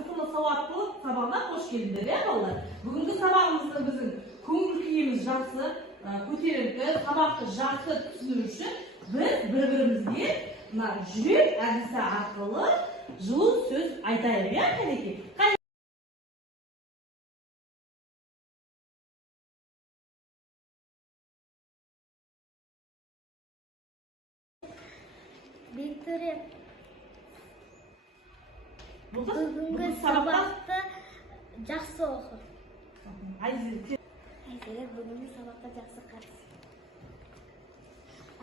сыпырлы сауаттылық сабағына қош келдіңдер, иә балалар? Бүгінгі сабағымызда біздің көңіл күйіміз жақсы, көтеріңкі, сабақты жақсы түсіну үшін біз бір-бірімізге мына жүрек әдісі арқылы жылы сөз айтайық, иә, кәнекей? Виктория, бүгінгі сабақты жақсы оқы. Айзере, бүгінгі сабаққа жақсы қатыс.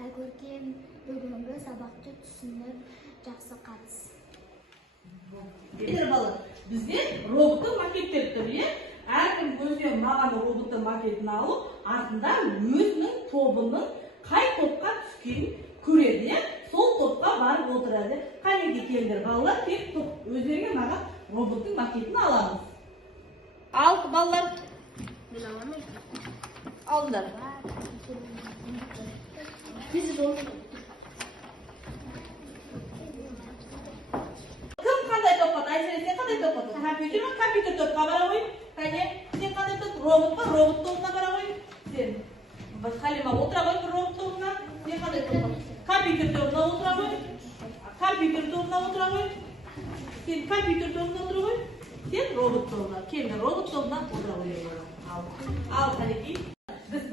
Айгөркен, бүгінгі сабақты түсініп жақсы қатыс. Бізде роботтың макеттері тұр, иә? Әркім өзіне маған роботтың макетін алып, артында өзінің тобының қай топқа түскенін көреді, иә? Сол топқа барып отырады. Қанеге келдір балалар, тек топ өздеріңе маған роботтың макетін аламыз. Ал, балалар. Мен аламын. Алдыңдар. Кім қандай топқа? Айсере, сен қандай топқа? Компьютер ма? Компьютер топқа бара қойып. Кәне, сен қандай топ? Робот па? Робот тобына бара қойып. Сен Халима отыра қойып робот тобына. Сен қандай топқа? Компьютер тобына отыра қойып. Компьютер тобына отыра қойып. Сен компьютер тобына отыра қойып. Сен робот тобына. Келді робот тобына отыра қойып. Ал, Халики. Біз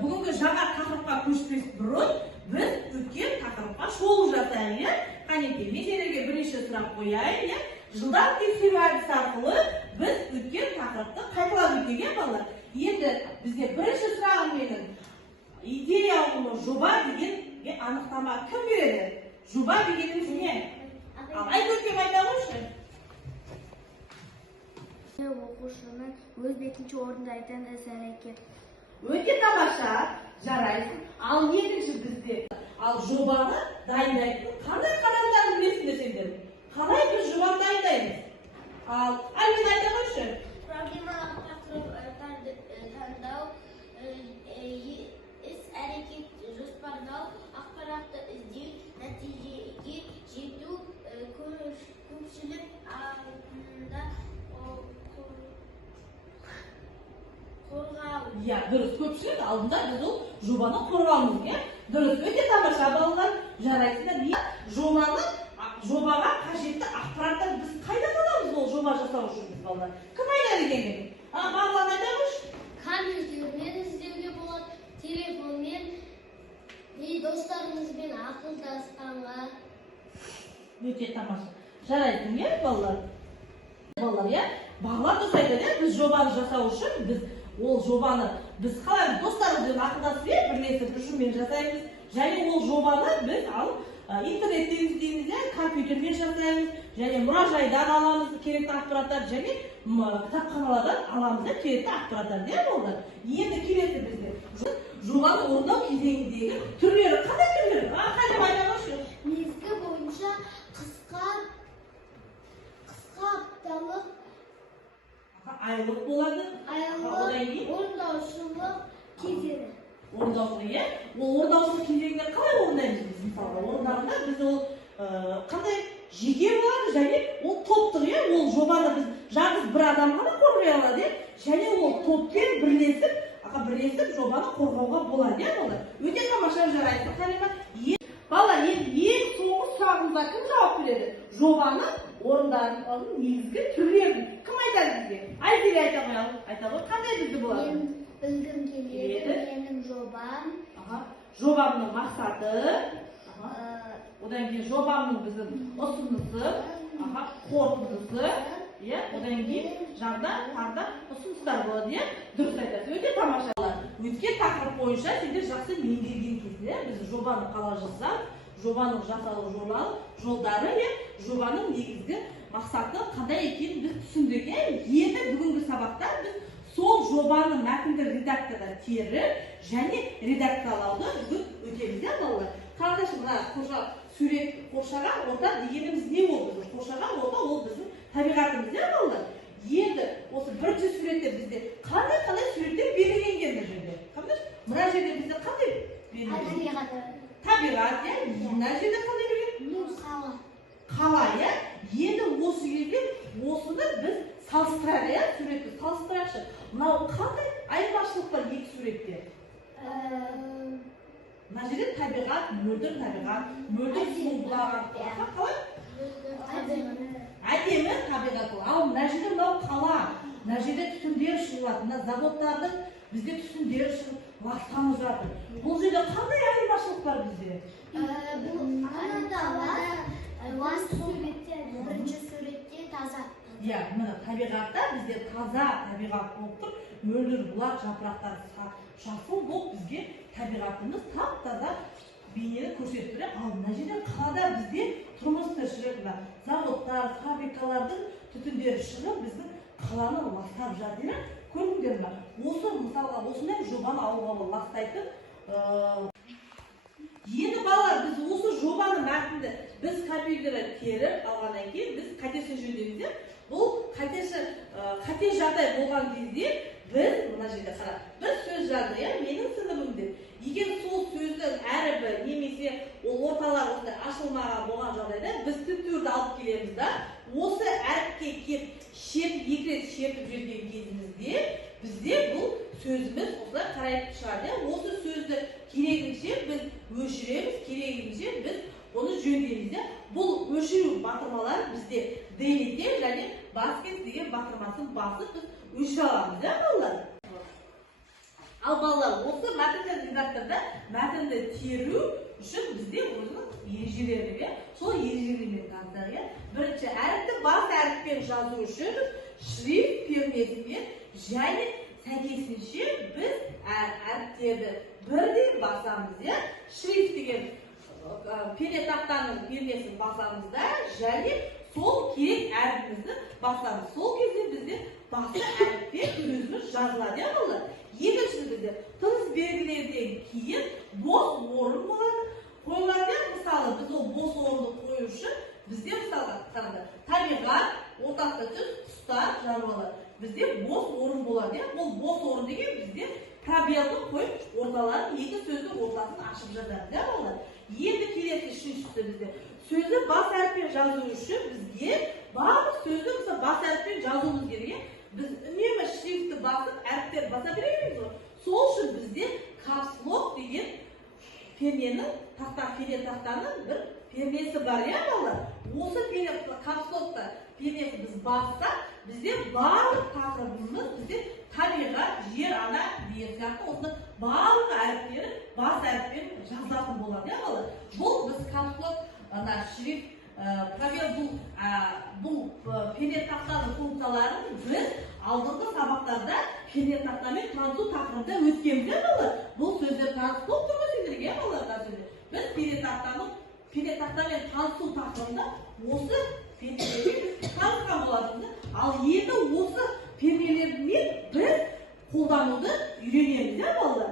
бүгінгі жаңа тақырыпқа көшпес бұрын біз өткен тақырыпқа шолу жасайық. Қанекей, мен сендерге бірінші сұрақ қояйын. Жылдам тексеру әдісі арқылы біз өткен тақырыпты қайталап өтейік, балалар. Енді бізде бірінші сұрағым менің идея ұғымы жоба дегенге анықтама кім береді? Жоба дегеніміз не? Айгөркем айта қойшы. Оқушының өз бетінше орындайтын іс-әрекет. Өте тамаша, жарайсың. Ал екінші бізде, ал жобаны дайындайтын қандай қадамдарын білесіңдер сендер? Қалай біз жобаны дайындаймыз? Ал мен айта қойшы. Проблемалық тақырыптарды таңдау, іс-әрекет жоспарлау, ақпаратты іздеу, нәтижеге жету, көпшілік алдында қорғау. Иә, дұрыс, көпшілік алдында біз ол жобаны қорғауымыз, иә? Дұрыс, өте тамаша балалар, жарайсыңдар. Жобаға қажетті ақпараттар біз қайдан аламыз ол жоба жасау үшін біз балалар? Кім айтады екен? Бағлан айта қойшы. Компьютермен іздеуге болады, телефонмен, достарыңызбен ақылдасқанға. Өте тамаша. Жарайсың, иә, балалар? Балалар, иә? Бағлан дұрыс айтады, біз жобаны жасау үшін біз ол жобаны біз қалай достарымызбен ақылдасып бірлесіп ұжыммен жасаймыз. Және ол жобаны біз алып интернеттен іздейміз, компьютермен жасаймыз, және мұражайдан аламыз керекті ақпараттар, және кітапханалардан аламыз керекті ақпараттар, иә балалар? Енді келесі бізде жобаны орындау кезеңіндегі түрлері қандай түрлері? Халим айта қойшы. Негізгі бойынша қысқа апталық айлық болады. Орындаушылық кезеңі. Орындаушылық, иә? Ол орындаушылық кезеңдер қалай орындаймыз біз? Мысалға, орындағанда біз ол қандай жеке болады, және ол топтық, иә? Ол жобаны біз жалғыз бір адам ғана қорғай алады, иә? Және ол топпен бірлесіп жобаны қорғауға болады, иә балалар? Өте тамаша, жарайсың, Халима. Балалар, ең соңғы сұрағымызға кім жауап береді? Жобаны орындаудың негізгі түрлерін кім айтады бізге? Айзере айта қоялық. Айта қой, қандай бізді болады? Мен білгім келеді, менің жобам. Жобамның мақсаты. Одан кейін жобамның біздің ұсынысы, қорытындысы. Одан кейін жағда тағда ұсыныстар болады, иә? Дұрыс айтасыз, өте тамаша. Өткен тақырып бойынша сендер жақсы меңгерген кезде біз жобаны қалай жасап, жобаның жасалу жолдары, жобаның негізгі мақсаты қандай екенін біз түсіндік. Енді бүгінгі сабақта біз сол жобаны мәтінді редакторда теріп және редакциялауды бүгін өтеміз, балалар. Қараңдаршы, мына сурет қоршаған орта дегеніміз не ол біздің? Қоршаған орта ол біздің табиғатымыз, балалар. Енді осы бірінші суретте бізде қандай суреттер берілген бұл жерде? Мына жерде бізде қандай берілген? Табиғат, мына жерде қандай берілген? Қала. Қала, енді осы кезде осыны мынау қандай айырмашылық бар екі суретте? Мына жерде табиғат, мөлдір табиғат, мөлдір су бұлаған қалай? Әдемі табиғат бұл. Ал мына жерде мынау қала, мына жерде түтіндер шығады, мына заводтардың бізде түтіндер шығып ластанып жатыр. Бұл жерде қандай айырмашылық бар бізде? Бірінші суретте таза. Иә, мына табиғатта бізде таза табиғат болып тұр, мөлдір бұлақ жапырақтар жасыл болып бізге табиғатымыз тап-таза бейнені көрсетіп тұр. Ал мына жерде қалада бізде тұрмыс тіршілік, заводтар, фабрикалардың түтіндері шығып біздің қаланы ластап жатыр. Көрдіңдер ме? Осы мысалға осындай жобаны алуға ластайтын. Енді балалар, біз осы жобаны мәтінді біз компьютерге теріп алғаннан кейін біз қатесін жөндейміз. Бұл қате жағдай болған кезде біз мына жерде қара бір сөз жазды, менің сыныбымда. Егер сол сөздің әрбір немесе ол орталар осындай ашылмаған болған жағдайда біз тіптірді алып келеміз да, осы әріпке кеп екі рет шертіп жүрген кезімізде бізде бұл сөзіміз осылай қарайтып шығады. Осы сөзді керегінше біз өшіреміз, керегінше біз оны жөндейміз. Бұл өшіру батырмалар бізде делете және баскет деген батырмасын басып біз өшіре аламыз, балалар. Ал балалар, осы мәтінді редакторда мәтінді теру үшін бізде өзінің ережелері бар. Сол ережелермен таныстық. Бірінші әріпті бас әріппен жазу үшін шрифт пернесімен және сәйкесінше біз әріптерді бірден басамыз. Шрифт деген пернетақтаның пернесін басамыз да, және сол керек әріпімізді басамыз. Сол кезде бізде басты әріппен сөзіміз жазылады, балалар. Екінші бізде тыныс белгілерден кейін бос орын болады. Қойылады, мысалы, біз ол бос орынды қою үшін бізде мысалға табиғат, ортақты түс, құстар жазылады. Бізде бос орын болады. Ол бос орын деген бізде пробелді қойып орталарын екі сөздің ортасын ашып жатады, балалар. Енді келесі үшіншісі бізде сөзді бас әріппен жазу үшін бізге барлық сөзді бас әріппен жазуымыз керек. Біз үнемі шрифтті басып, әріптер баса береміз ғой. Сол үшін бізде капслок деген перненің, пернетақтаның бір пернесі бар, балалар. Осы капслокта пернесі біз бассақ, бізде барлық тақырыбымыз бізде табиғат, жер ана деген сияқты осыны барлық әріптері бас әріппен жазатын болады, балалар. Бұл біз капслок, шрифт, пробел бұл пернетақтаның функцияларын біз алдыңғы сабақтарда пернетақтамен танысу тақырыбында өткенбіз, балалар. Бұл сөздер таныс болып тұрмыз сендерге, балалар. Біз пернетақтамен танысу тақырыбында осы пернелермен танысқан болатынбыз. Ал енді осы пернелермен біз қолдануды үйренеміз, балалар.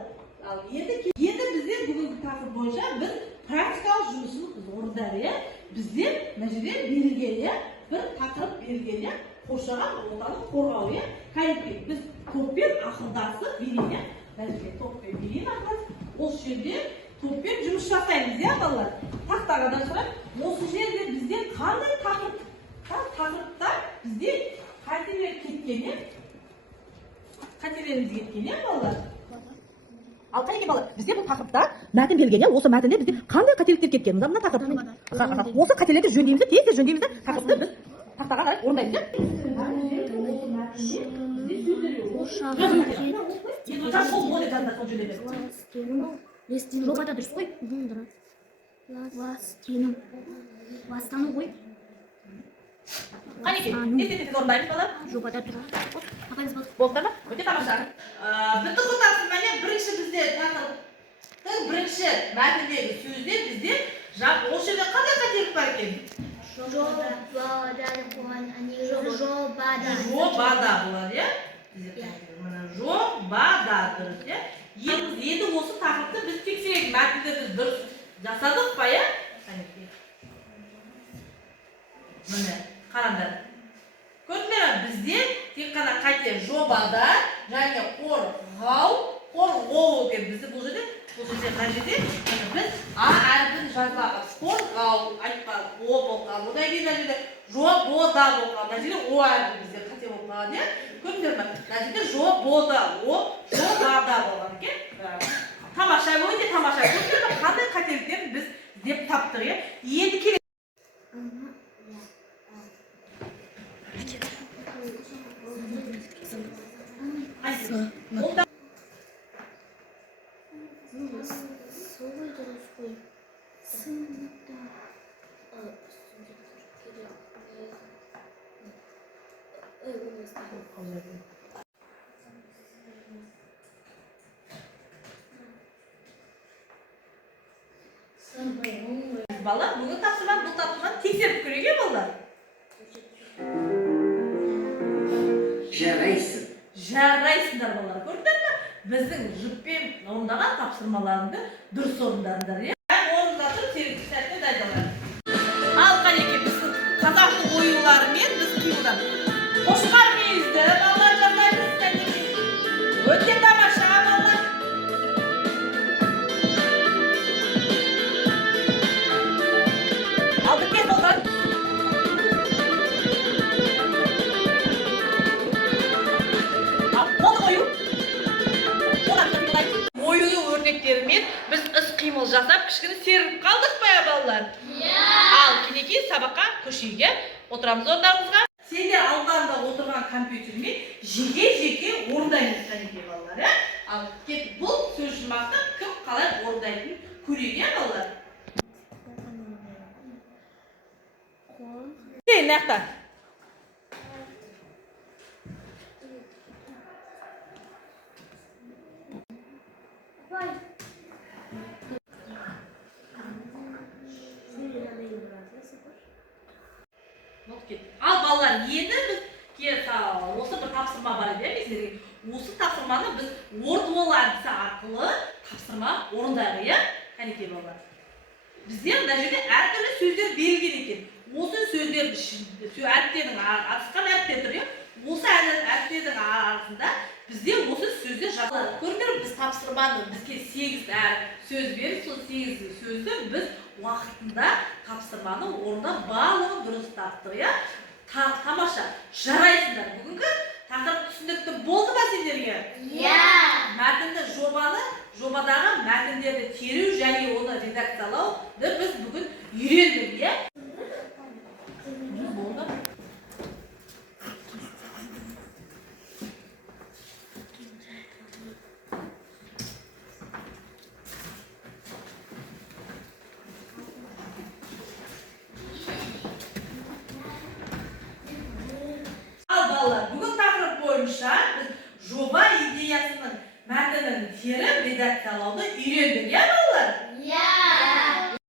Ал енді бізде бүгінгі тақырып бойынша біз практикалық жұмысын орындаймыз. Бізде мына жерде берілген, бір тақырып берілген, қоршаған ортаны қорғау. Кәдімгі біз топпен ақылдасып берейін. Мына жерде топпен берейін ақылдасып. Осы жерде топпен жұмыс жасаймыз, балалар. Тақтаға да сұрайық. Осы жерде бізде қандай тақырыптар бізде қателер кеткен, қателеріміз кеткен, балалар. Ал қанекей балалар, бізде бұл тақырыпта мәтін берілген, осы мәтінде бізде қандай қателіктер кеткен? Мына тақырып. Осы қателерді жөндейміз, тез жөндейміз, тақырыпты біз тақтаға қарай орындаймыз. Жобада дұрыс қой? Ластану ғой. Қанекей, тез орындаймыз, балалар. Жобада дұрыс. Болды ма? Өте тамаша. Бітті құртасың, мәне бірінші бізде тақырыптың бірінші мәтіндегі сөзде бізде осы жерде қандай қателік бар екен? Жобада болады, жобада дұрыс. Енді осы тақырыпты біз тексерейік, мәтінді біз дұрыс жасадық па? Міне, қараңдар. Көрдіңдер, бізде тек қана қате жобада және қорғау екен. Бізді бұл жерде қана жерде біз А әріпін жазбаған. Қорғау, айтпақ, О болған. Одан кейін мына жерде жобода болған. Мына жерде О әріпі бізде қате болып молодец. Көрдіңдер ме? Мына жерде жобода, жобада болған екен. Тамаша өте тамаша. Көрдіңдер ме? Қандай қателіктерді біз іздеп таптық, иә? Енді келесі. Бала, бүгін тапсырма, бұл тапсырманы тексеріп көрейік, балалар. Жарайсың. Жарайсыңдар, балалар. Көрдіңдер ме? Біздің жұппен орындаған тапсырмаларыңды дұрыс орындарыңдар, иә? Орындатып, теректі сәтте дайындалар. Ал қанеке, біздің қазақтың оюларымен біз қимылдан. Қошқар мүйізді, балалар жасаймыз кәдімгі. Өте тамаша, балалар. Алдық кет болған. Оны қою. Оюлы өрнектерімен біз іс-қимыл жасап, кішкене серіп қалдық па, балалар? Ал кенекей сабаққа көшеге отырамыз орындарымызға. Сендер алғанда отырған компьютермен жеке орындаймыз кәнекей, балалар. Ал кет бұл сөз жұмақты кім қалай орындайтын көрейік, балалар. Нақта. Ал балалар, енді біз осы бір тапсырма бар еді, осы тапсырманы біз Wordwall әдісі арқылы тапсырма орындайық, иә? Кәнекей балалар. Бізде мына жерде әртүрлі сөздер берілген екен. Осы сөздердің ішінде, әріптердің атысқан әріптер тұр, осы әріптердің арасында бізде осы сөздер жазылады. Көрдіңдер, біз тапсырманы, бізге 8 сөз беріп, сол 8 сөзді біз уақытында тапсырманы орындап барлығын дұрыс таптық, иә? Тамаша, жарайсыңдар. Бүгінгі тақырып түсінікті болды ма сендерге? Иә. Мәтінді жобадағы мәтіндерді теру және оны редакциялауды біз бүгін үйрендік, иә? Бүгін тақырып бойынша біз жоба идеясының мәтінін теріп редакциялауды үйрендік, иә, балалар? Иә.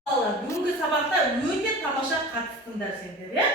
Балалар, бүгінгі сабақта өте тамаша қатыстыңдар сендер, иә?